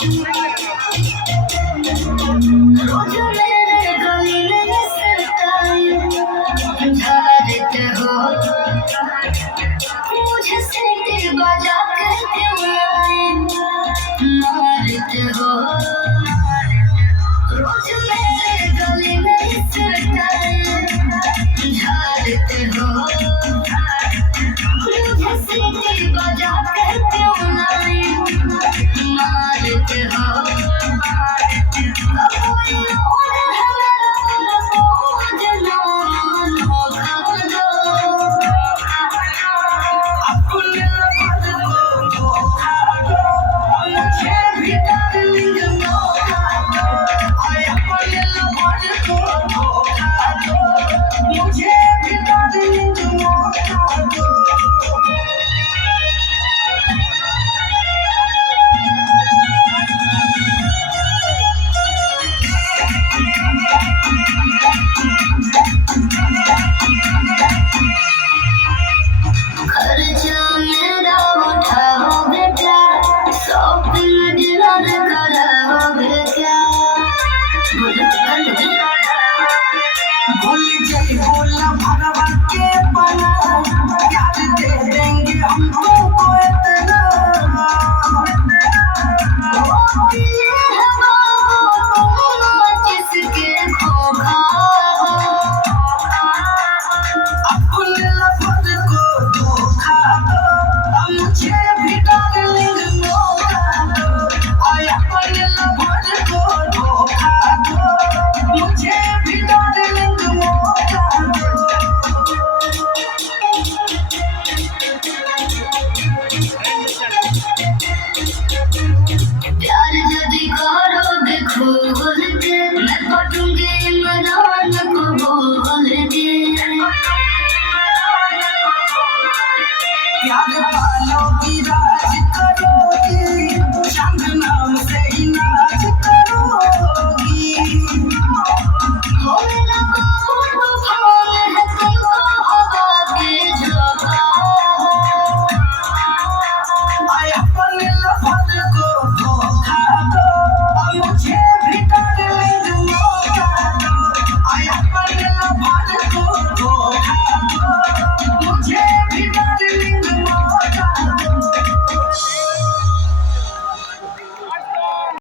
रोज मेरे गली में सताए झाड़ते हो मुझे सीटी बजा कर क्यों आए मारते हो रोज मेरे गली में सताए झाड़ते हो मुझे सीटी बजा कर क्यों आए मारते हो खर्चा मेरा उठाओ बेटा शॉपिंग डिनर कराओगे क्या भूल जाई बोला भगवान के बना याद दे देंगे हम तुमको इतना ये है बाबू तुम जिसके खोखा अपने लफ्ज को धोखा दो अब मुझे भी डार्लिंग मौका दो और अपने लफ्ज को धोखा दो मुझे भी डार्लिंग मौका दो प्यार यदि करोगे खोल के मैं पटूंगी इमरान को बोल के प्यार पालोगी राज